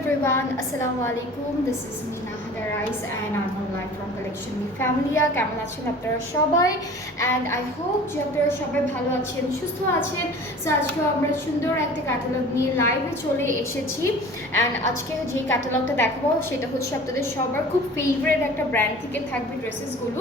everyone, Assalamu alaikum. This is Mina Hadarais and I'm online from Collection Me Familia. কেমন আছেন আপনারা সবাই? And I hope যে আপনারা সবাই ভালো আছেন, সুস্থ আছেন। সো আজকে আমরা সুন্দর একটা ক্যাটালগ নিয়ে লাইভে চলে এসেছি। অ্যান্ড আজকে যে ক্যাটালগটা দেখাবো সেটা হচ্ছে আপনাদের সবার খুব ফেভারিট একটা ব্র্যান্ড থেকে থাকবে ড্রেসেসগুলো।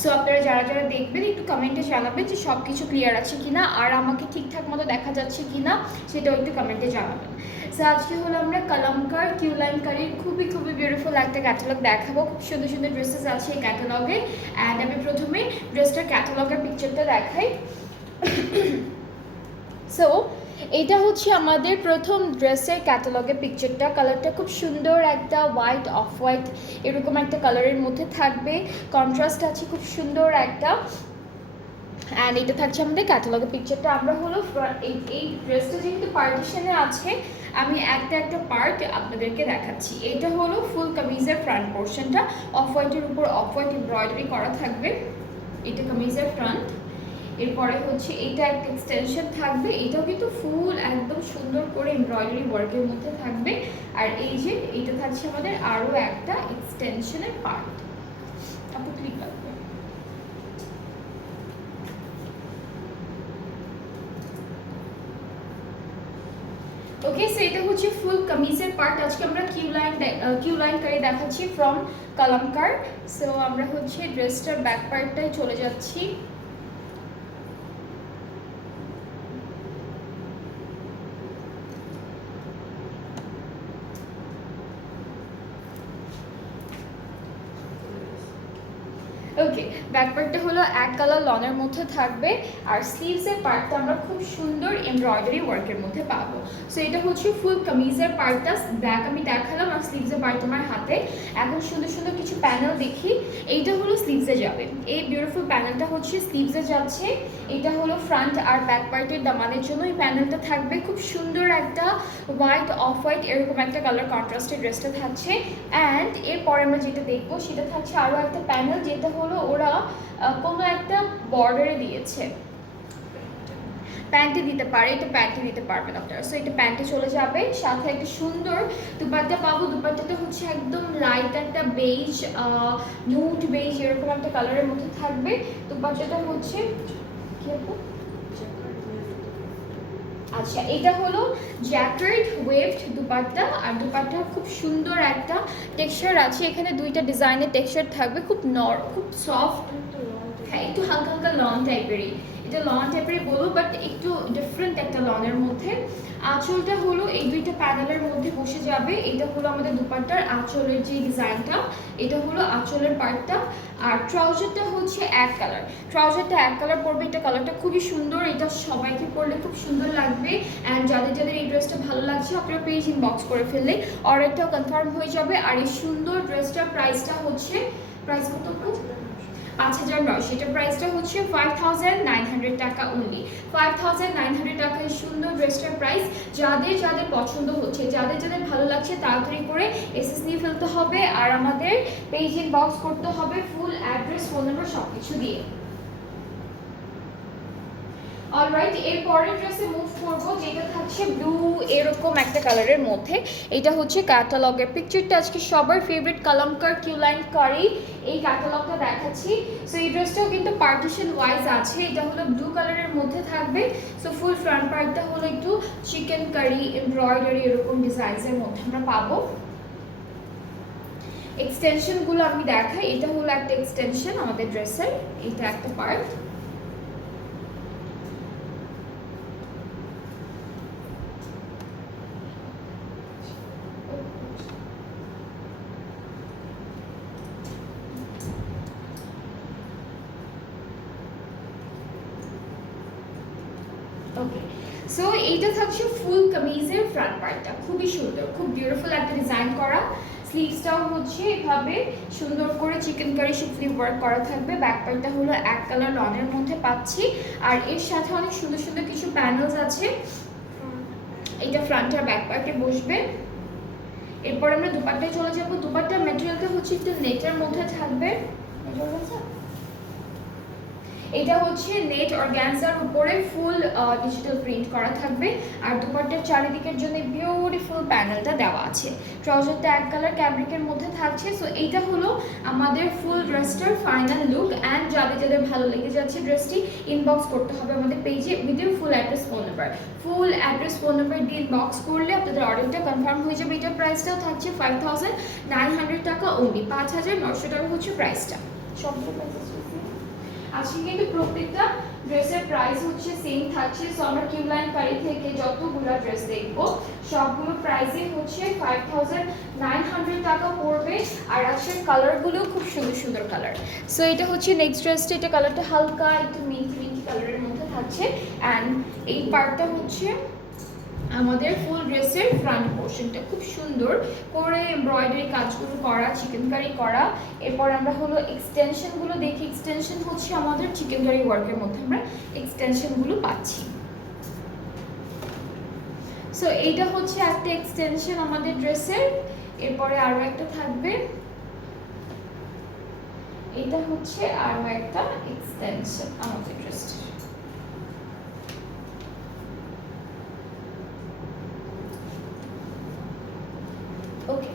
সো আপনারা যারা যারা দেখবেন একটু কমেন্টে জানাবেন যে সব কিছু ক্লিয়ার আছে কিনা, আর আমাকে ঠিকঠাক মতো দেখা যাচ্ছে কিনা সেটাও একটু কমেন্টে জানাবেন। সো আজকে হলো আমরা কলমকার কিউ লাইন কারির খুবই বিউটিফুল একটা ক্যাটালগ দেখাবো। খুব সুন্দর সুন্দর ড্রেসেস আছে এই ক্যাটালগে। অ্যান্ড আমি প্রথমে ড্রেসটার ক্যাটালগের পিকচারটা দেখাই। সো এটা হচ্ছে আমাদের প্রথম ড্রেসের ক্যাটালগের পিকচারটা। কালারটা খুব সুন্দর একটা হোয়াইট অফ হোয়াইট এরকম একটা কালারের মধ্যে থাকবে। কন্ট্রাস্ট আছে খুব সুন্দর একটা। অ্যান্ড এটা থাকছে আমাদের ক্যাটালগের পিকচারটা। আমরা হলো এই ড্রেসটা যেহেতু পার্টিশনে আছে, আমি একটা পার্ট আপনাদেরকে দেখাচ্ছি। এটা হলো ফুল কামিজের ফ্রন্ট পোর্শনটা, অফ হোয়াইটের উপর অফ হোয়াইট এমব্রয়ডারি করা থাকবে। এটা কামিজের ফ্রন্ট। এরপরে হচ্ছে এটা একটা এক্সটেনশন থাকবে, এটাও কিন্তু ফুল একদম সুন্দর করে এমব্রয়ডারি ওয়ার্কের মধ্যে থাকবে। আর এই যে এটা থাকছে আমাদের আরও একটা এক্সটেনশনের পার্ট। আপু ক্লিক লাগবে। ওকে, সো এটা হচ্ছে ফুল কামিজের পার্ট। আজকে আমরা কিউ লাইন করে দেখাচ্ছি ফ্রম কলমকার। সো আমরা হচ্ছে ড্রেসটার ব্যাক পার্টটাই চলে যাচ্ছি। ওকে, ব্যাক পার্টটা হলো এক কালার লনের মধ্যে থাকবে, আর স্লিভসের পার্টটা আমরা খুব সুন্দর এমব্রয়ডারি ওয়ার্কের মধ্যে পাবো। সো এটা হচ্ছে ফুল কামিজের পার্টটা। ব্যাক আমি দেখালাম, আর স্লিভসের পার্ট আমার হাতে। এখন সুন্দর সুন্দর কিছু প্যানেল দেখি। এইটা হলো স্লিভসে যাবে, এই বিউটিফুল প্যানেলটা হচ্ছে স্লিভসে যাচ্ছে। এটা হলো ফ্রন্ট আর ব্যাক পার্টের দামানের জন্য এই প্যানেলটা থাকবে। খুব সুন্দর একটা হোয়াইট অফ হোয়াইট এরকম একটা কালার কন্ট্রাস্টের ড্রেসটা থাকছে। অ্যান্ড এরপরে আমরা যেটা দেখবো সেটা থাকছে আরও একটা প্যানেল, যেটা হলো ওরা কোনো একটা বর্ডারে দিয়েছে। প্যান্টে দিতে পারে, এটা প্যান্টে দিতে পারবেন আপনারা। সো এটা প্যান্টে চলে যাবে, সাথে একটা সুন্দর দুপাট্টা পাবো। দুপাট্টাটা হচ্ছে একদম লাইট একটা বেজ, নুড বেজ এরকম একটা কালারের মধ্যে থাকবে। দুপাট্টাটা হচ্ছে কি আপু? আচ্ছা, এটা হলো জ্যাকেট ওয়েভড দুপাট্টা। আর দুপাট্টার খুব সুন্দর একটা টেক্সচার আছে। এখানে দুইটা ডিজাইনের টেক্সচার থাকবে, খুব খুব সফট। হ্যাঁ, একটু হালকা হালকা লন টাইপেরই, এটা লন টাইপেরই বলবো, বাট একটু ডিফারেন্ট একটা লনের মধ্যে। আঁচলটা হলো এই দুইটা প্যানেলের মধ্যে বসে যাবে। এটা হলো আমাদের দুপাট্টার আঁচলের যে ডিজাইনটা, এটা হলো আঁচলের পার্টটা। আর ট্রাউজারটা হচ্ছে এক কালার, ট্রাউজারটা এক কালার পড়বে। এটা কালারটা খুবই সুন্দর, এটা সবাইকে পরলে খুব সুন্দর লাগবে। অ্যান্ড যাদের যাদের এই ড্রেসটা ভালো লাগছে আপনারা পেজ ইনবক্স করে ফেললে অর্ডারটাও কনফার্ম হয়ে যাবে। আর এই সুন্দর ড্রেসটার প্রাইসটা হচ্ছে, প্রাইস কত? 5,900। এটা প্রাইসটা হচ্ছে 5,900 টাকা অনলি। 5,900 টাকা এই সুন্দর ড্রেসটার প্রাইস। যাদের যাদের পছন্দ হচ্ছে, যাদের যাদের ভালো লাগছে, তাড়াতাড়ি করে এসএস নিয়ে ফেলতে হবে, আর আমাদের পেজ ইনবক্স করতে হবে ফুল অ্যাড্রেস, ফোন নাম্বার সব কিছু দিয়ে। অলরাইট, এর পরের ড্রেসে মুভ করবো, যেটা থাকছে ব্লু এরকম একটা কালারের মধ্যে। এটা হচ্ছে ক্যাটালগের পিকচারটা। আজকে সবার ফেভারিট কলমকার কিউ লাইন কারি এই ক্যাটালগটা দেখাচ্ছি। সো এই ড্রেসটাও কিন্তু পার্টিশন ওয়াইজ আছে। এটা হলো ব্লু কালারের মধ্যে থাকবে। সো ফুল ফ্রন্ট পার্টটা হলো একটু চিকেন কারি এমব্রয়ডারি এরকম ডিজাইনের মধ্যে আমরা পাবো। এক্সটেনশনগুলো আমি দেখাই। এটা হলো একটা এক্সটেনশন আমাদের ড্রেসের, এটা একটা পার্ট। ওকে, সো এইটা থাকছে ফুল কামিজের ফ্রন্ট পার্টটা। খুবই সুন্দর, খুব বিউটিফুল একটা ডিজাইন করা। স্লিভসটাও হচ্ছে এভাবে সুন্দর করে চিকেন কারি শিফলি ওয়ার্ক করা থাকবে। ব্যাক পার্টটা হলো এক কালার লনের মধ্যে পাচ্ছি, আর এর সাথে অনেক সুন্দর সুন্দর কিছু প্যানেলস আছে। এটা ফ্রন্ট আর ব্যাক পার্টে বসবে। এরপর আমরা দুপাট্টায় চলে যাবো। দুপাট্টার ম্যাটেরিয়ালটা হচ্ছে একটু নেটের মধ্যে থাকবে। এটা হচ্ছে নেট অর্গানজার উপরে ফুল ডিজিটাল প্রিন্ট করা থাকবে, আর দুপাট্টার চারিদিকের জন্য বিউটিফুল প্যানেলটা দেওয়া আছে। ট্রাউজারটা এক কালার ক্যাব্রিকের মধ্যে থাকছে। সো এইটা হলো আমাদের ফুল ড্রেসটার ফাইনাল লুক। অ্যান্ড যাদের যাদের ভালো লেগে যাচ্ছে ড্রেসটি, ইনবক্স করতে হবে আমাদের পেজে with your full address phone number. Full address phone number দিয়ে ইনবক্স করলে আপনাদের অর্ডারটা কনফার্ম হয়ে যাবে। এটার প্রাইসটাও থাকছে 5900 টাকা অনলি, 5900 টাকা হচ্ছে প্রাইসটা। সবগুলো প্রাইস আজকে কিন্তু প্রত্যেকটা ড্রেসের প্রাইস হচ্ছে সেম থাকছে। সো আমরা কিউ লাইন কারি থেকে যতগুলো ড্রেস দেখবো সবগুলো প্রাইসে হচ্ছে 5900 টাকা পড়বে। আর আজকের কালারগুলো খুব সুন্দর সুন্দর কালার। সো এটা হচ্ছে নেক্সট ড্রেসটা, এটা কালারটা হালকা একটু মিন্টি কালারের মধ্যে থাকছে। অ্যান্ড এই পার্টটা হচ্ছে আমাদের ফুল ড্রেসের ফ্রন্ট পোর্শনটা খুব সুন্দর করে এমব্রয়ডারি কাজগুলো করা, চিকেনকারি করা। এরপর আমরা হলো এক্সটেনশনগুলো দেখি। এক্সটেনশন হচ্ছে আমাদের চিকেনকারি ওয়ার্কের মধ্যে আমরা এক্সটেনশনগুলো পাচ্ছি। সো এইটা হচ্ছে একটা এক্সটেনশন আমাদের ড্রেসের। এরপরে আরও একটা থাকবে, এটা হচ্ছে আরও একটা এক্সটেনশন আমাদের ড্রেসের। ওকে,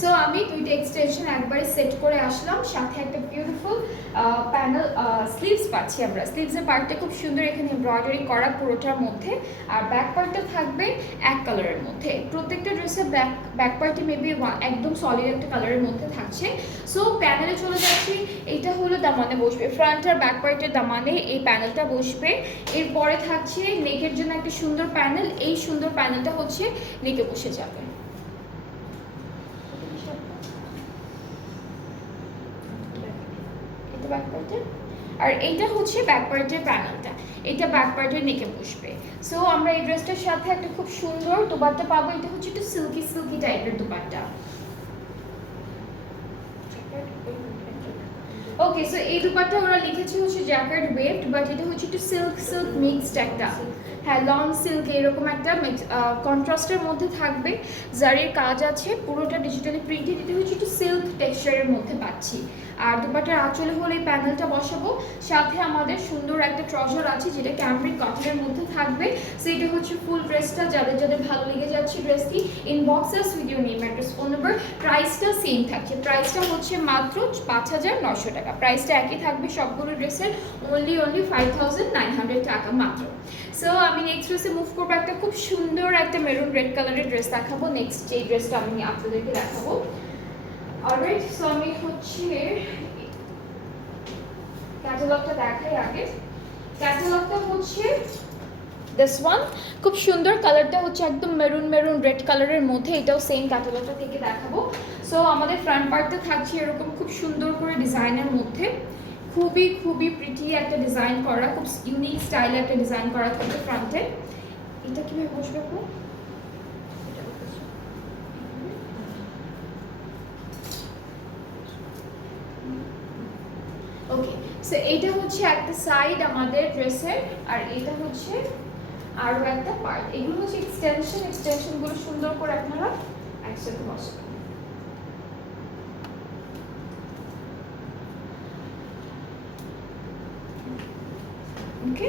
সো আমি দুইটা এক্সটেনশন একবারে সেট করে আসলাম, সাথে একটা বিউটিফুল প্যানেল স্লিভস পাচ্ছি আমরা। স্লিভসের পার্টটা খুব সুন্দর এখানে এমব্রয়ডারি করা পুরোটার মধ্যে, আর ব্যাক পার্টটা থাকবে এক কালারের মধ্যে। প্রত্যেকটা ড্রেসের ব্যাক পার্টে মেবি একদম সলিড একটা কালারের মধ্যে থাকছে। সো প্যানেলে চলে যাচ্ছি, এইটা হলো দামানে বসবে, ফ্রন্ট আর ব্যাক পার্টের দামানে এই প্যানেলটা বসবে। এরপরে থাকছে নেকের জন্য একটা সুন্দর প্যানেল, এই সুন্দর প্যানেলটা হচ্ছে নেকে বসে যাবে। আর এইটা হচ্ছে ব্যাক পার্টের প্যানেলটা, এটা ব্যাক পার্টের নেকে বসবে। সো আমরা এই ড্রেসটার সাথে একটা খুব সুন্দর দুপাট্টা পাবো। এটা হচ্ছে একটু সিল্কি সিল্কি টাইপের দুপাট্টা। ওকে, সো এই দুপাট্টা ওরা লিখেছে হচ্ছে জ্যাকেট ওয়েভড, বাট এটা হচ্ছে একটু সিল্ক সিল্ক মিক্সড একটা, হ্যাঁ লং সিল্ক এরকম একটা কন্ট্রাস্টের মধ্যে থাকবে। জারির কাজ আছে, পুরোটা ডিজিটালি প্রিন্টেড। এটা হচ্ছে একটু সিল্ক টেক্সচারের মধ্যে পাচ্ছি। আর দুপাট্টার আঁচলে হলে এই প্যানেলটা বসাবো, সাথে আমাদের সুন্দর একটা ট্রাউজার আছে যেটা ক্যামব্রিক কটনের মধ্যে থাকবে। সো এটা হচ্ছে ফুল ড্রেসটা। যাদের যাদের ভালো লেগে যাচ্ছে ড্রেসটি, inbox us with your name address phone number. প্রাইসটা সেম থাকছে, প্রাইসটা হচ্ছে মাত্র 5900 টাকা। প্রাইসটা একই থাকবে সবগুলো ড্রেসের, অনলি 5900 টাকা মাত্র। সো আমি নেক্সট ড্রেসে মুভ করবো, একটা খুব সুন্দর একটা মেরুন রেড কালারের ড্রেস দেখাবো। নেক্সট যে ড্রেসটা আমি আপনাদেরকে দেখাবো। অলরাইট, সো আমি হচ্ছে ক্যাটালগটা দেখাই আগে। ক্যাটালগটা হচ্ছে দিস ওয়ান, খুব সুন্দর কালারটা হচ্ছে একদম মেরুন মেরুন রেড কালারের মধ্যে। এটাও সেম ক্যাটালগটা থেকে দেখাবো। সো আমাদের ফ্রন্ট পার্টটা থাকছে এরকম খুব সুন্দর করে ডিজাইনের মধ্যে, খুবই খুবই প্রিটি একটা ডিজাইন করা, খুব ইউনিক স্টাইলে একটা ডিজাইন করা থাকবে ফ্রন্টে। এটা কিভাবে বসবে আপু? ওকে, সো এইটা হচ্ছে একটা সাইড আমাদের ড্রেসের, আর এটা হচ্ছে আরও একটা পার্ট। এগুলো হচ্ছে এক্সটেনশন, এক্সটেনশনগুলো সুন্দর করে আপনারা একসাথে বসাবেন। ওকে,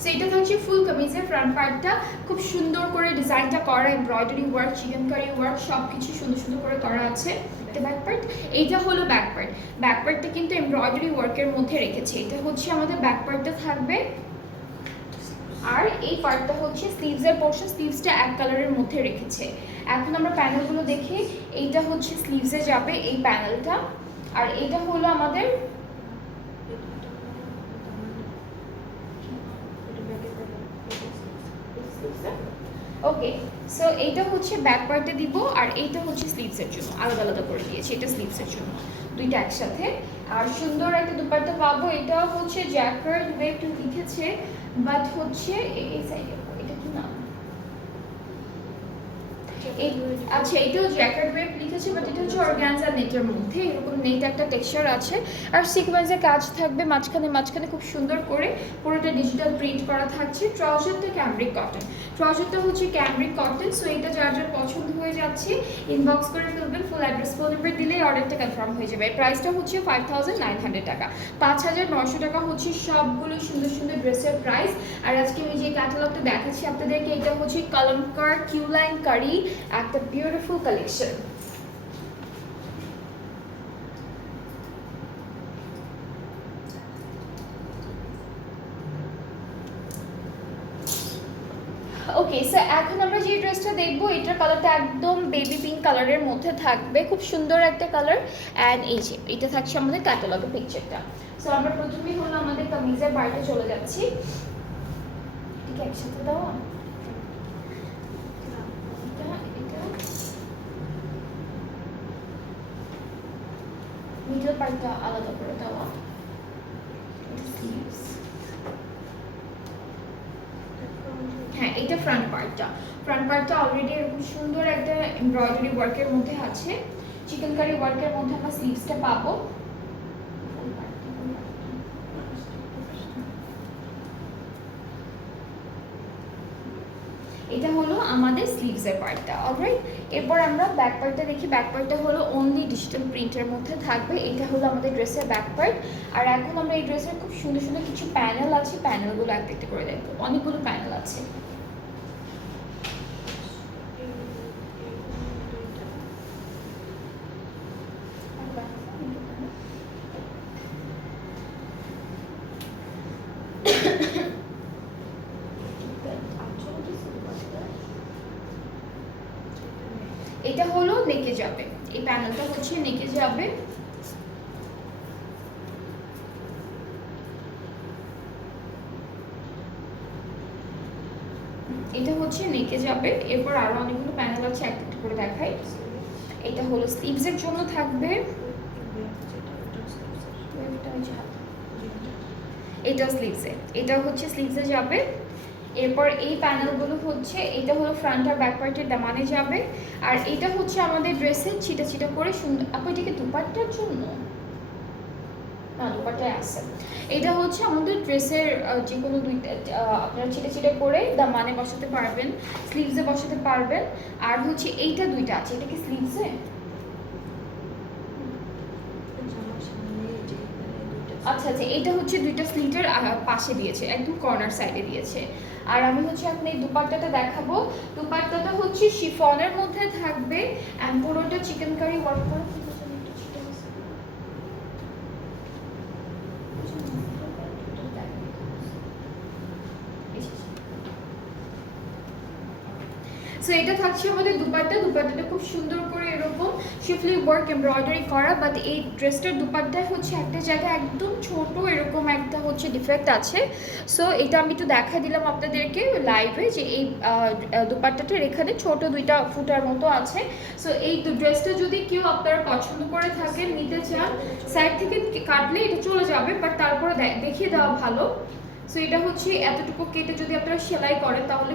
সো এটা হচ্ছে ফুল কামিজের ফ্রন্ট পার্টটা, খুব সুন্দর করে ডিজাইনটা করা, এমব্রয়ডারি ওয়ার্ক, চিকেনকারি ওয়ার্ক সব কিছু সুন্দর সুন্দর করে করা আছে। এটা ব্যাক পার্ট, এইটা হলো ব্যাক পার্ট। ব্যাক পার্টটা কিন্তু এমব্রয়ডারি ওয়ার্কের মধ্যে রেখেছে। এটা হচ্ছে আমাদের ব্যাক পার্টটা থাকবে। আর এই পার্টটা হচ্ছে স্লিভসের পোর্শন, স্লিভসটা এক কালারের মধ্যে রেখেছে। এখন আমরা প্যানেলগুলো দেখি। এইটা হচ্ছে স্লিভসে যাবে এই প্যানেলটা, আর এটা হলো আমাদের ওকে। সো এইটা হচ্ছে ব্যাক পার্টে দিব, আর এইটা হচ্ছে স্লিভসের জন্য আলাদা আলাদা করে দিয়েছি। এটা স্লিভসের জন্য, দুইটা একসাথে। আর সুন্দর একটা দুপাট্টা পাবো। এটা হচ্ছে জ্যাকার্ড ওয়েভ লিখেছে, বাট হচ্ছে এই সাইডে, এটা কি নাম, আচ্ছা, এটাও জ্যাকেট ওয়েভ লিখেছে, বাট এটা হচ্ছে অর্গানজা নেটের মধ্যে, এরকম নেট একটা টেক্সচার আছে আর সিকোয়েন্সের কাজ থাকবে মাঝখানে মাঝখানে খুব সুন্দর করে, পুরোটা ডিজিটাল প্রিন্ট করা থাকছে। ট্রাউজারটা ক্যামব্রিক কটন, ট্রাউজারটা হচ্ছে ক্যামব্রিক কটন। সো এটা যার যার পছন্দ হয়ে যাচ্ছে ইনবক্স করে ফেলবেন, ফুল অ্যাড্রেস ফোন নাম্বার দিলেই অর্ডারটা কনফার্ম হয়ে যাবে। প্রাইসটা হচ্ছে 5900 টাকা, 5900 টাকা হচ্ছে সবগুলো সুন্দর সুন্দর ড্রেসের প্রাইস। আর আজকে আমি যে ক্যাটালগটা দেখাচ্ছি আপনাদেরকে, এটা হচ্ছে কলমকার কিউ লাইন কারি, একটা বিউটিফুল কালেকশন। ওকে, সো এখন আমরা যে ড্রেসটা দেখবো এটার কালারটা একদম বেবি পিঙ্ক কালারের মধ্যে থাকবে, খুব সুন্দর একটা কালার। অ্যান্ড এই যে এটা থাকছে আমাদের ক্যাটালগের পিকচারটা। সো আমরা প্রথমেই হলো আমাদের কামিজের পার্টে চলে যাচ্ছি। ঠিক একসাথে দাও, মিডল পার্টটা আলাদা করে দেওয়া। হ্যাঁ, এটা ফ্রন্ট পার্টটা, ফ্রন্ট পার্টটা অলরেডি এরকম সুন্দর একটা এমব্রয়ডারি ওয়ার্কের মধ্যে আছে, চিকেন কারি ওয়ার্কের মধ্যে আমরা স্লিভসটা পাবো। এটা হলো আমাদের স্লিভসের পার্টটা। অলরাইট, এরপর আমরা ব্যাক পার্টটা দেখি। ব্যাক পার্টটা হলো অনলি ডিজিটাল প্রিন্টের মধ্যে থাকবে। এটা হলো আমাদের ড্রেসের ব্যাক পার্ট। আর এখন আমরা এই ড্রেসের খুব সুন্দর সুন্দর কিছু প্যানেল আছে, প্যানেলগুলো একটা একটা করে দেখবো। অনেকগুলো প্যানেল আছে। এটা হলো নেকে যাবে, এই প্যানেলটা হচ্ছে নেকে যাবে। এটা হচ্ছে নেকে যাবে। এরপর আরো অনেকগুলো প্যানেল আছে, একটা একটা করে দেখাই। এটা হলো স্লিভসের জন্য থাকবে, এটা স্লিভসে, এটা হচ্ছে স্লিভসে যাবে। এরপর এই প্যানেলগুলো হচ্ছে, এটা হলো ফ্রন্ট আর ব্যাক পার্টের দামানে যাবে। আর এটা হচ্ছে আমাদের ড্রেসের ছিটা ছিটা করে সুন্দর। আপু এটাকে দুপাট্টার জন্য না, দুপাট্টায় আছে। এটা হচ্ছে আমাদের ড্রেসের যে কোনো দুইটা আপনারা ছিটা ছিটা করে দামানে বসাতে পারবেন, স্লিভসে বসাতে পারবেন। আর হচ্ছে এইটা দুইটা আছে, এটা কি স্লিভসে? আচ্ছা আচ্ছা, এটা হচ্ছে দুইটা স্লিটের পাশে দিয়েছে, একদম কর্নার সাইডে দিয়েছে। আর আমি হচ্ছে এখন এই দুপাট্টাটা দেখাবো। দুপাট্টাটা হচ্ছে শিফনের মধ্যে থাকবে, পুরোটা চিকেন কারি ওয়ার্ক করে। সো এটা থাকছে আমাদের দুপাট্টা। দুপাট্টাটা খুব সুন্দর করে এরকম শিফলি ওয়ার্ক এমব্রয়ডারি করা, বাট এই ড্রেসটার দুপাট্টায় হচ্ছে একটা জায়গায় একদম ছোট এরকম একটা হচ্ছে ডিফেক্ট আছে। সো এটা আমি একটু দেখা দিলাম আপনাদেরকে লাইভে, যে এই দুপাট্টাটার এখানে ছোট দুইটা ফুটার মতো আছে। সো এই ড্রেসটা যদি কেউ আপনারা পছন্দ করে থাকেন, নিতে চান, সাইড থেকে কাটলে এটা চলে যাবে, বাট তারপরে দেখিয়ে দেওয়া ভালো। সো এটা হচ্ছে এতটুকু কেটে যদি আপনারা সেলাই করেন তাহলে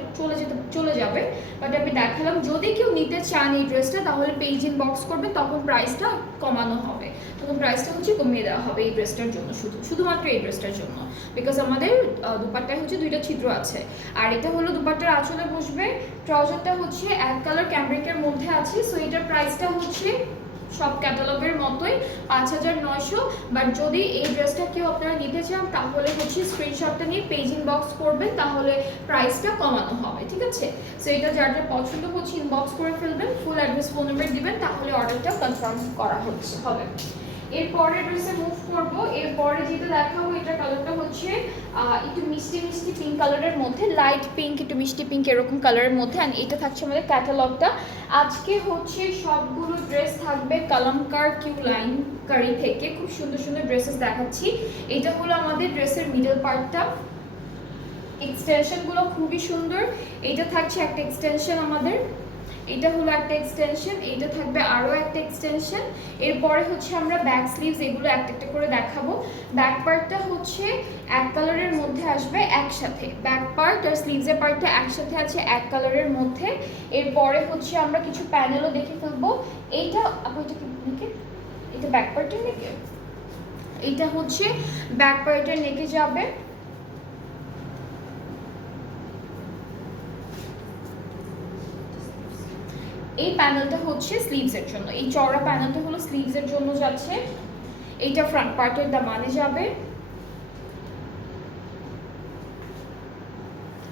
চলে যাবে, বাট আমি দেখালাম। যদি কেউ নিতে চান এই ড্রেসটা, তাহলে পেজ ইনবক্স করবেন, তখন প্রাইসটা কমানো হবে, তখন প্রাইসটা হচ্ছে কমিয়ে দেওয়া হবে এই ড্রেসটার জন্য, শুধুমাত্র এই ড্রেসটার জন্য। বিকজ আমাদের দুপাট্টায় হচ্ছে দুইটা ছিদ্র আছে। আর এটা হলো দুপাট্টার আঁচলে বসবে। ট্রাউজারটা হচ্ছে এক কালার ক্যামব্রিকের মধ্যে আছে। সো এটার প্রাইসটা হচ্ছে সব ক্যাটালগের মতোই 5900। বাট যদি এই ড্রেসটা কেউ আপনারা নিতে চান, তাহলে হচ্ছে স্ক্রিনশটটা নিয়ে পেজ ইনবক্স করবেন, তাহলে প্রাইসটা কমানো হবে, ঠিক আছে? সো এটা যার যার পছন্দ হচ্ছে ইনবক্স করে ফেলবেন, ফুল অ্যাড্রেস ফোন নাম্বার দিবেন, তাহলে অর্ডারটা কনফার্ম করা হবে। এরপরে ড্রেসে মুভ করবো। এরপরে যেটা দেখাবো, এটা কালারটা হচ্ছে একটু মিষ্টি মিষ্টি পিঙ্ক কালারের মধ্যে, লাইট পিঙ্ক, একটু মিষ্টি পিঙ্ক এরকম কালারের মধ্যে। অ্যান্ড এটা থাকছে আমাদের ক্যাটালগটা। আজকে হচ্ছে সবগুলো ড্রেস থাকবে কলমকার কিউ লাইন কারি থেকে, খুব সুন্দর সুন্দর ড্রেসেস দেখাচ্ছি। এটা হলো আমাদের ড্রেসের মিডল পার্টটা, এক্সটেনশনগুলো খুবই সুন্দর। এইটা থাকছে একটা এক্সটেনশন আমাদের, এটা হলো একটা এক্সটেনশন, এইটা থাকবে আরও একটা এক্সটেনশন। এরপরে হচ্ছে আমরা ব্যাক স্লিভস এগুলো একটা একটা করে দেখাবো। ব্যাক পার্টটা হচ্ছে এক কালারের মধ্যে আসবে একসাথে, ব্যাক পার্ট আর স্লিভসের পার্টটা একসাথে আছে এক কালারের মধ্যে। এরপরে হচ্ছে আমরা কিছু প্যানেলও দেখে ফেলবো। এইটা এটা কি নেকে, এটা ব্যাক পার্টের নেকে, এইটা হচ্ছে ব্যাক পার্টের নেকে যাবে। এই প্যানেলটা হচ্ছে স্লিভসের জন্য, এই চওড়া প্যানেলটা হলো স্লিভসের জন্য যাচ্ছে। এইটা ফ্রন্ট পার্টের দামানে যাবে,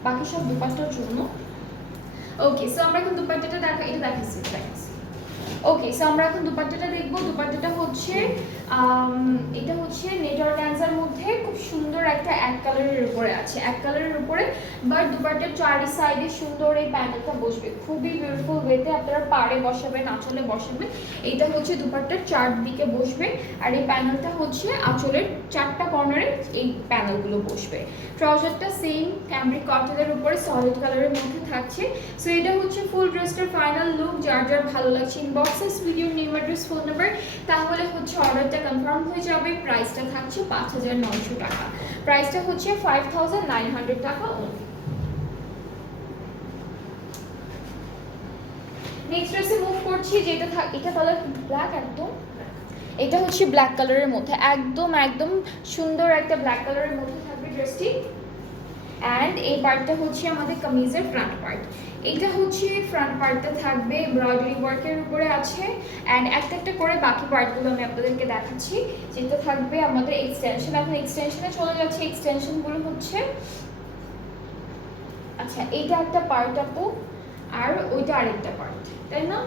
বাকি সব দুপাট্টার জন্য। ওকে, সো আমরা এখন দুপাট্টাটা এটা দেখাচ্ছি। ওকে, সো আমরা এখন দুপাট্টাটা দেখবো। দুপাট্টাটা হচ্ছে এটা হচ্ছে নেট অর্গানজার মধ্যে খুব সুন্দর একটা এক কালারের উপরে আছে, এক কালারের উপরে, বাট দুপাট্টার চারি সাইডে সুন্দর এই প্যানেলটা বসবে খুবই বিউটিফুল ওয়েতে। আপনারা পাড়ে বসাবেন, আঁচলে বসাবেন। এইটা হচ্ছে দুপাট্টার চারদিকে বসবে, আর এই প্যানেলটা হচ্ছে আঁচলের চারটা কর্নারে এই প্যানেলগুলো বসবে। ট্রাউজারটা সেম ক্যামব্রিক কটনের উপরে সলিড কালারের মধ্যে থাকছে। সো এটা হচ্ছে ফুল ড্রেসটার ফাইনাল লুক। যার যার ভালো লাগছে ইনবক্সে video name address phone number, তাহলে হচ্ছে অর্ডারটা কনফার্ম হয়ে যাবে। প্রাইসটা থাকছে 5,900 টাকা, প্রাইসটা হচ্ছে 5,900 টাকা অনলি। নেক্সট ড্রেসে মুভ করছি, যেটা এটা কালার ব্ল্যাক, একদম এটা হচ্ছে ব্ল্যাক কালারের মধ্যে, একদম একদম সুন্দর একটা ব্ল্যাক কালারের মধ্যে থাকবে ড্রেসটি। অ্যান্ড এই পার্টটা হচ্ছে আমাদের কামিজের ফ্রন্ট পার্ট। এইটা হচ্ছে ফ্রন্ট পার্টটা থাকবে এমব্রয়ডারি ওয়ার্কের উপরে আছে। অ্যান্ড একটা একটা করে বাকি পার্টগুলো আমি আপনাদেরকে দেখাচ্ছি, যেটা থাকবে আমাদের এক্সটেনশন। এখন এক্সটেনশনে চলে যাচ্ছে। এক্সটেনশনগুলো হচ্ছে, আচ্ছা এইটা একটা পার্ট আপু, আর ওইটা আরেকটা পার্ট, তাই না?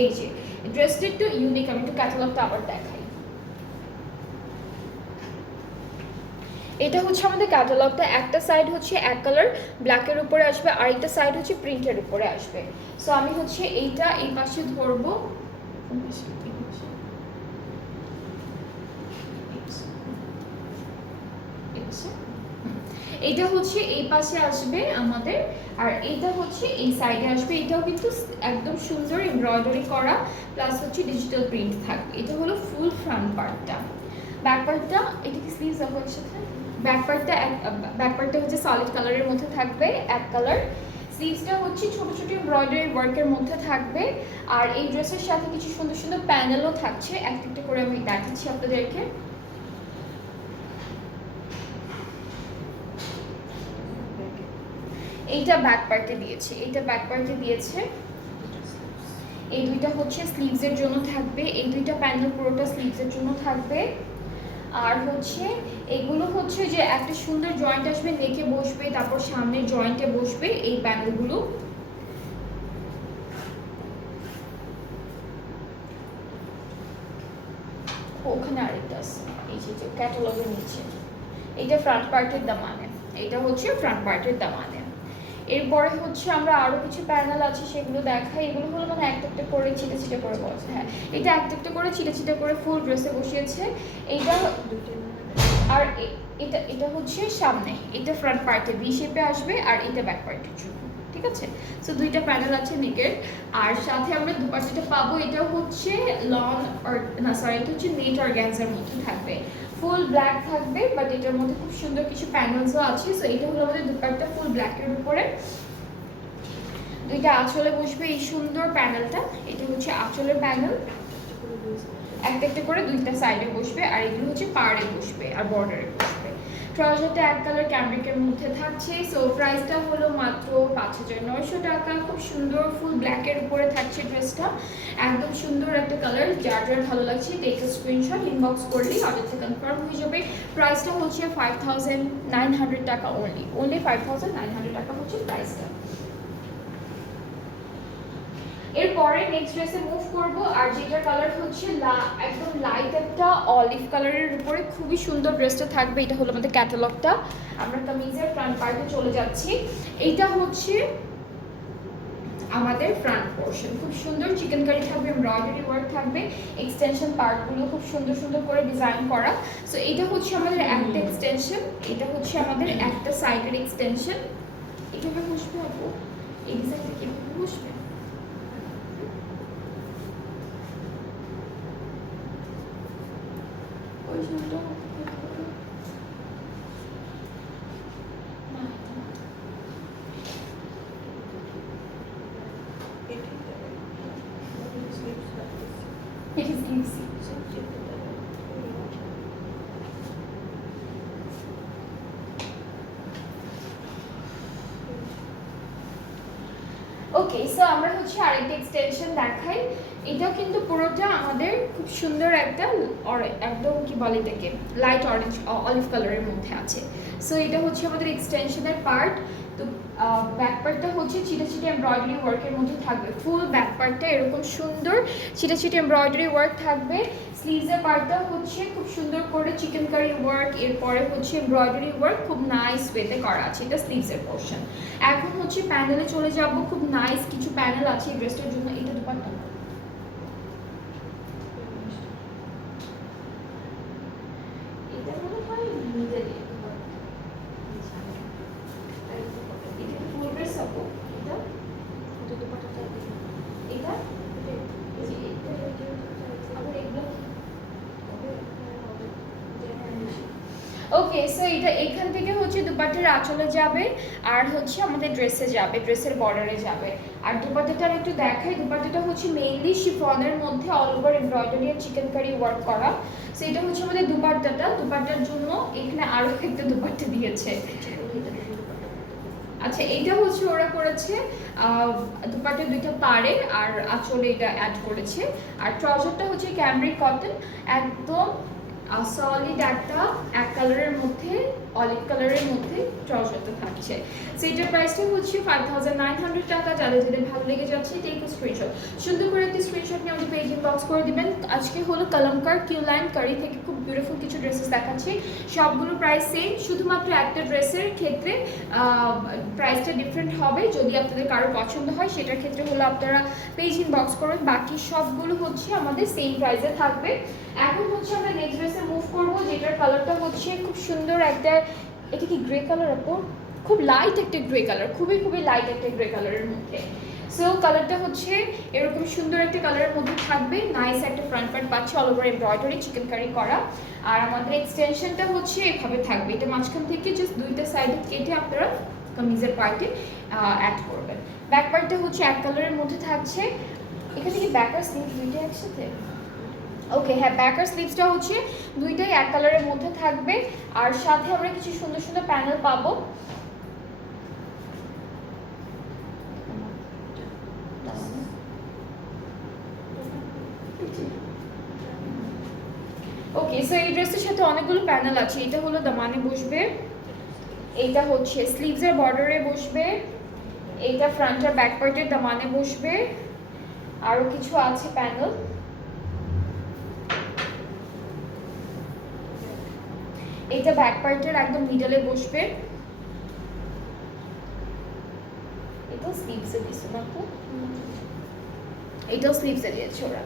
এই যে ড্রেসটা একটু ইউনিক, আমি একটু ক্যাটালগটা আবার দেখাই। এটা হচ্ছে আমাদের ক্যাটালগটা, একটা সাইড হচ্ছে এক কালার ব্ল্যাকের উপরে আসবে, আরেকটা সাইড হচ্ছে প্রিন্টের উপরে আসবে। সো আমি হচ্ছে এইটা এই পাশে ধরবো, এইটা হচ্ছে এই পাশে আসবে আমাদের, আর এইটা হচ্ছে এই সাইডে আসবে। এটাও কিন্তু একদম সুন্দর এমব্রয়ডারি করা, প্লাস হচ্ছে ডিজিটাল প্রিন্ট থাকবে। এটা হলো ফুল ফ্রন্ট পার্টটা। ব্যাক পার্টটা, এটা কি স্লিভস হবে একসাথে? ব্যাক পার্টটা হচ্ছে সলিড কালারের মধ্যে থাকবে, এক কালার। স্লিভসটা হচ্ছে ছোট ছোট এমব্রয়ডারি ওয়ার্কের মধ্যে থাকবে। আর এই ড্রেসের সাথে কিছু সুন্দর সুন্দর প্যানেলও থাকছে, একটা একটা করে আমি দেখাচ্ছি আপনাদেরকে। এইটা ব্যাক পার্টে দিয়েছে, এইটা ব্যাক পার্টে দিয়েছে। এই দুইটা হচ্ছে স্লিভসের জন্য থাকবে, এই দুইটা প্যানেল পুরোটা স্লিভসের জন্য থাকবে। আর হচ্ছে এগুলো হচ্ছে যে একটা সুন্দর জয়েন্ট আসবে, নেকে বসবে, তারপর সামনের জয়েন্টে বসবে এই প্যানেলগুলো। ওখানে আরেকটা আছে, এই যে ক্যাটালগের নিচে, এইটা ফ্রন্ট পার্টের দামানে, এইটা হচ্ছে ফ্রন্ট পার্টের দামানে। এরপরে হচ্ছে আমরা আরো কিছু প্যানেল আছে সেগুলো দেখাই। এগুলো হলো মানে একটা একটা করে ছিটে ছিটে করে বসে, হ্যাঁ এটা একটা একটা করে ছিটে ছিটে করে ফুল ড্রেসে বসিয়েছে। এইটা আর এটা এটা হচ্ছে সামনে, এটা ফ্রন্ট পার্টে ভি শেপে আসবে, আর এটা ব্যাক পার্টের জন্য, ঠিক আছে? সো দুইটা প্যানেল আছে নেকের। আর সাথে আমরা দুপাট্টাটা পাবো, এটা হচ্ছে লং না সরি, এটা হচ্ছে নেট অর্গানজার মধ্যে থাকবে, ফুল ব্ল্যাক থাকবে, বাট এটার মধ্যে খুব সুন্দর কিছু প্যানেলসও আছে। সো এটা হলো আমাদের দুপাট্টা ফুল ব্ল্যাকের উপরে। দুইটা আঁচলে বসবে এই সুন্দর প্যানেলটা, এটা হচ্ছে আঁচলের প্যানেল, একটা একটা করে দুইটা সাইডে বসবে, আর এগুলো হচ্ছে পাড়ে বসবে আর বর্ডারে বসবে। ট্রাউজারটা এক কালার ক্যামব্রিকের মধ্যে থাকছে। সো প্রাইসটা হলো মাত্র 5,900 টাকা। খুব সুন্দর ফুল ব্ল্যাকের উপরে থাকছে ড্রেসটা, একদম সুন্দর একটা কালার। যার যার ভালো লাগছে টেক আ স্ক্রিনশট, ইনবক্স করলেই অর্ডারটা কনফার্ম হয়ে যাবে। প্রাইসটা হচ্ছে 5,900 টাকা অনলি, 5,900 টাকা হচ্ছে প্রাইসটা। এরপরে নেক্সট ড্রেসে মুভ করব, আর যেটার কালার হচ্ছে একদম লাইট একটা অলিভ কালারের উপরে খুবই সুন্দর ড্রেসটা থাকবে। এটা হলো আমাদের ক্যাটালগটা। আমরা কামিজের ফ্রন্ট পার্টে চলে যাচ্ছি। এইটা হচ্ছে আমাদের ফ্রন্ট পোর্শন, খুব সুন্দর চিকেন কারি থাকবে, এমব্রয়ডারি ওয়ার্ক থাকবে, এক্সটেনশন পার্টগুলো খুব সুন্দর সুন্দর করে ডিজাইন করা। সো এটা হচ্ছে আমাদের একটা এক্সটেনশন, এটা হচ্ছে আমাদের একটা সাইডের এক্সটেনশন। এভাবে বসবে আপু, এই ডিজাইনটা কীভাবে বসবে? It is easy. Okay, so আমরা হচ্ছে আরেকটা এক্সটেনশন দেখাই। এটাও কিন্তু পুরোটা আমাদের খুব সুন্দর একটা একদম কি বলে এটাকে লাইট অরেঞ্জ অলিভ কালারের মধ্যে আছে। সো এটা হচ্ছে আমাদের এক্সটেনশনের পার্ট। তো ব্যাক পার্টটা হচ্ছে চিটা চিটা এমব্রয়ডারি ওয়ার্কের মধ্যে থাকবে। ফুল ব্যাক পার্টটা এরকম সুন্দর চিটা চিটা এমব্রয়ডারি ওয়ার্ক থাকবে। স্লিভসের পার্টটা হচ্ছে খুব সুন্দর করে চিকেন কারি ওয়ার্ক, এরপরে হচ্ছে এমব্রয়ডারি ওয়ার্ক খুব নাইস ওয়েতে করা আছে। এটা স্লিভসের পোর্শন। এখন হচ্ছে প্যানেলে চলে যাব। খুব নাইস কিছু প্যানেল আছে এই ড্রেসটার জন্য। এটা দুপাট্টা, এটা মনে হয় মিডলে ওকে। সো এটা এখান থেকে হচ্ছে দুপাট্টার আঁচলে যাবে আর হচ্ছে আমাদের ড্রেসে যাবে, ড্রেসের বর্ডারে যাবে। আর দুপাট্টাটা আমি একটু দেখাই। দুপাট্টাটা হচ্ছে মেইনলি শিফনের মধ্যে অল ওভার এমব্রয়ডারি আর চিকেন কারি ওয়ার্ক করা। সো এটা হচ্ছে আমাদের দুপাট্টাটা। দুপাট্টার জন্য এখানে আরো একটা দুপাট্টা দিয়েছে। আচ্ছা, এইটা হচ্ছে ওরা করেছে দুপাট্টা দুইটা পাড়ে আর আঁচলে এটা অ্যাড করেছে। আর ট্রাউজারটা হচ্ছে ক্যামব্রিক কটন, একদম সলিড একটা এক কালারের মধ্যে অলিভ কালারের মধ্যে ট্রাউজারটা থাকছে। সো এটার প্রাইসটা হচ্ছে 5900 টাকা। যাদের যাদের ভালো লেগে যাচ্ছে টেক আ স্ক্রিনশট। সুন্দর করে একটা স্ক্রিনশট নিয়ে আমাদের পেজ ইনবক্স করে দিবেন। আজকে হলো কলমকার কিউ লাইন কারি থেকে খুব বিউটিফুল কিছু ড্রেসেস দেখাচ্ছি। সবগুলো প্রাইস সেম, শুধুমাত্র একটা ড্রেসের ক্ষেত্রে প্রাইসটা ডিফারেন্ট হবে। যদি আপনাদের কারো পছন্দ হয় সেটার ক্ষেত্রে হলো আপনারা পেজ ইনবক্স করবেন। বাকি সবগুলো হচ্ছে আমাদের সেম প্রাইসে থাকবে। এখন হচ্ছে আমরা নেক্সট ড্রেসে মুভ করবো, যেটার কালারটা হচ্ছে খুব সুন্দর একটা, এটা কি গ্রে কালার আপু? খুব লাইট একটা গ্রে কালার, খুবই খুবই লাইট একটা গ্রে কালারের মধ্যে। সো কালারটা হচ্ছে এরকম সুন্দর একটা কালারের মধ্যে থাকবে। নাইস একটা ফ্রন্ট পার্ট পাচ্ছে all over embroidery chikankari করা। আর আমাদের এক্সটেনশনটা হচ্ছে এভাবে থাকবে। এটা মাঝখান থেকে জাস্ট দুইটা সাইডে কেটে আপনারা কামিজের পার্টে অ্যাড করবেন। ব্যাক পার্টটা হচ্ছে এক কালারের মধ্যে থাকছে। এখানে কি ব্যাক আর স্লিভ দুইটাই একসাথে? ওকে, হ্যাঁ, ব্যাক আর স্লিভসটা হচ্ছে দুইটাই এক কালারের মধ্যে থাকবে। আর সাথে আমরা কিছু সুন্দর সুন্দর প্যানেল পাবো। ওকে, সো এই ড্রেসের সাথে অনেকগুলো প্যানেল আছে। এটা হলো দামানে বসবে, এইটা হচ্ছে স্লিভসের বর্ডারে বসবে, এইটা ফ্রন্ট আর ব্যাক পার্টের দামানে বসবে, আরো কিছু আছে প্যানেল। এইটা ব্যাক পার্টের একদম মিডলে বসবে। এটা স্লিভসে দিছে না তো, এটাও স্লিভসে দিয়েছে ওরা।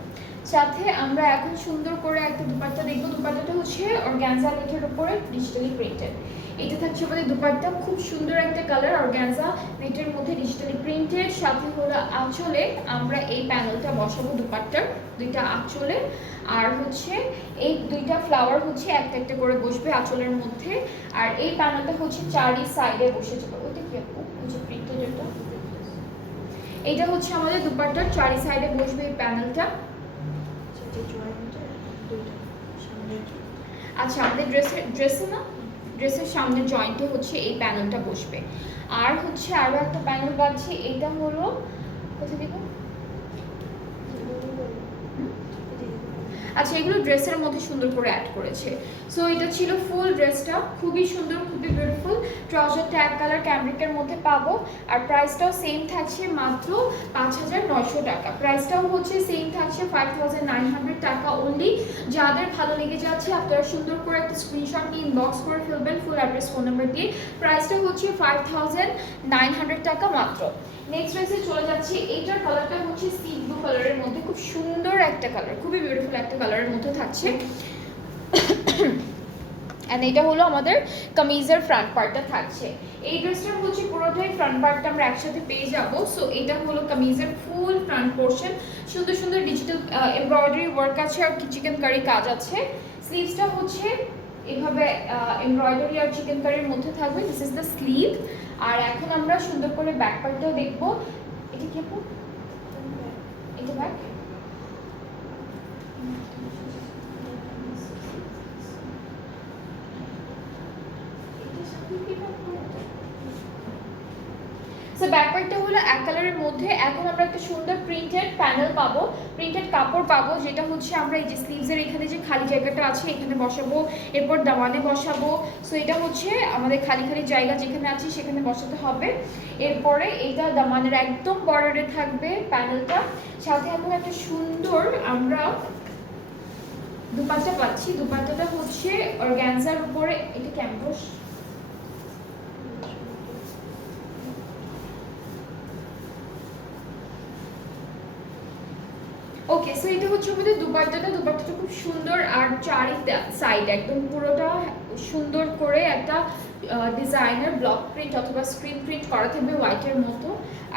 সাথে আমরা এখন সুন্দর করে একটা দুপাট্টা দেখবো। দুপাট্টাটা হচ্ছে অর্গানজা নেটের উপরে ডিজিটালি প্রিন্টেড। এটা থাকছে আমাদের দুপাট্টা, খুব সুন্দর একটা কালার অর্গানজা নেটের মধ্যে ডিজিটালি প্রিন্টেড। সাথে হলো আঁচলে আমরা এই প্যানেলটা বসাবো দুপাট্টার দুইটা আঁচলে। আর হচ্ছে এই দুইটা ফ্লাওয়ার হচ্ছে একটা একটা করে বসবে আঁচলের মধ্যে। আর এই প্যানেলটা হচ্ছে চারি সাইডে বসে যাবে। ওইটা কি আপু, ওই যে প্রিন্টেড এটা, এইটা হচ্ছে আমাদের দুপাট্টার চারি সাইডে বসবে এই প্যানেলটা। আচ্ছা, আমাদের ড্রেসের সামনে জয়েন্টে হচ্ছে এই প্যানেলটা বসবে। আর হচ্ছে আরো একটা প্যানেল পাচ্ছি, এইটা হলো কোথায় দিব? আচ্ছা, এগুলো ড্রেসের মধ্যে সুন্দর করে অ্যাড করেছে। সো এটা ছিল ফুল ড্রেসটা, খুবই সুন্দর, খুবই বিউটিফুল। ট্রাউজারটা এক কালার ক্যামব্রিকের মধ্যে পাবো। আর প্রাইসটাও সেম থাকছে মাত্র 5900 টাকা। প্রাইসটাও হচ্ছে সেম থাকছে 5900 টাকা অনলি। যাদের ভালো লেগে যাচ্ছে আপনারা সুন্দর করে একটা স্ক্রিনশট নিয়ে ইনবক্স করে ফেলবেন ফুল অ্যাড্রেস ফোন নাম্বার দিয়ে। প্রাইসটা হচ্ছে 5900 টাকা মাত্র। নেক্সট ড্রেসে চলে যাচ্ছি। এইটার কালারটা হচ্ছে সি ব্লু কালারের মধ্যে, খুব সুন্দর একটা কালার, খুবই বিউটিফুল একটা কালারের মধ্যে থাকছে। এন্ড এটা হলো আমাদের কামিজের ফ্রন্ট পার্টটা থাকছে। এই ড্রেসটার হচ্ছে পুরোটাই ফ্রন্ট পার্টটা আমরা একসাথে পেয়ে যাব। সো এটা হলো কামিজের ফুল ফ্রন্ট পোর্শন। সুন্দর সুন্দর ডিজিটাল এমব্রয়ডারি ওয়ার্ক আছে আর চিকেন কারি কাজ আছে। স্লিভসটা হচ্ছে এভাবে এমব্রয়ডারি আর চিকেন কারির মধ্যে থাকবে। This is the sleeve. আর এখন আমরা সুন্দর করে ব্যাক পার্টটাও দেখবো। এটা কি আপু? এটা ব্যাক। সো ব্যাকপার্টটা হলো এক কালারের মধ্যে। এখন আমরা একটা সুন্দর প্রিন্টেড প্যানেল পাবো, প্রিন্টেড কাপড় পাবো, যেটা হচ্ছে আমরা এই যে স্লিভসের এখানে যে খালি জায়গাটা আছে এখানে বসাবো, এরপর দামানে বসাবো। সো এটা হচ্ছে আমাদের খালি খালি জায়গা যেখানে আছে সেখানে বসাতে হবে। এরপরে এটা দামানের একদম বর্ডারে থাকবে প্যানেলটা। সাথে এখন একটা সুন্দর আমরা দুপাট্টা পাচ্ছি। দুপাট্টাটা হচ্ছে অর্গানজার উপরে, এটা ক্যাম্পাস। ওকে, সো এটা হচ্ছে আমাদের দুপাট্টাটা। দুপাট্টাটা খুব সুন্দর আর চারি সাইড একদম পুরোটা সুন্দর করে একটা ডিজাইনার ব্লক প্রিন্ট অথবা স্ক্রিন প্রিন্ট করা থাকবে হোয়াইটের মতো।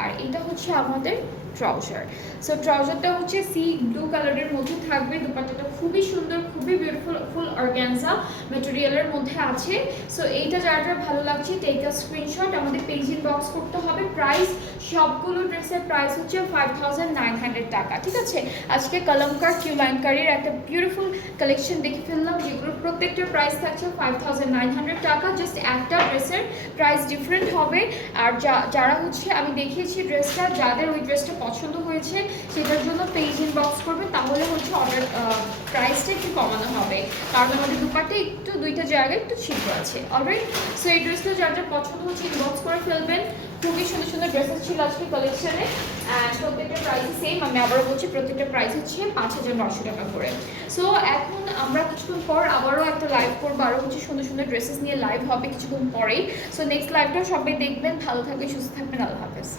আর এটা হচ্ছে আমাদের ট্রাউজার। সো ট্রাউজারটা হচ্ছে সি ব্লু কালারের মধ্যে থাকবে। দুপাট্টাটা খুবই সুন্দর, খুবই বিউটিফুল, ফুল অর্গানজা ম্যাটেরিয়ালের মধ্যে আছে। সো এইটা যার যার ভালো লাগছে টেক আ স্ক্রিনশট, আমাদের পেজ ইনবক্স করতে হবে। প্রাইস সবগুলো ড্রেসের প্রাইস হচ্ছে 5900 টাকা। ঠিক আছে, আজকে কলমকার কিউ লাইনকারির একটা বিউটিফুল কালেকশন দেখে ফেললাম, যেগুলোর প্রত্যেকটার প্রাইস থাকছে 5900 টাকা। জাস্ট একটা ড্রেসের প্রাইস ডিফারেন্ট হবে। আর যারা হচ্ছে আমি দেখিয়েছি ড্রেসটা, যাদের ওই ড্রেসটা পছন্দ হয়েছে সেটার জন্য পেজ ইনবক্স করবে, তাহলে হচ্ছে অর্ডার প্রাইসটা একটু কমানো হবে, কারণ আমাদের দুপাটে একটু দুইটা জায়গায় একটু ছিদ্র আছে। অলরাইট, সো এই ড্রেসটা যার যার পছন্দ হচ্ছে ইনবক্স করে ফেলবেন। খুবই সুন্দর সুন্দর ড্রেসেস ছিল আজকে কালেকশনে। অ্যান্ড প্রত্যেকটা প্রাইস সেম, আমি আবারও বলছি প্রত্যেকটা প্রাইস হচ্ছে 5900 টাকা করে। সো এখন আমরা কিছুক্ষণ পর আবারও একটা লাইভ করবো, আরও হচ্ছে সুন্দর সুন্দর ড্রেসেস নিয়ে লাইভ হবে কিছুক্ষণ পরেই। সো নেক্সট লাইভটাও সবাই দেখবেন। ভালো থাকবেন, সুস্থ থাকবেন, আল্লাহ হাফেজ।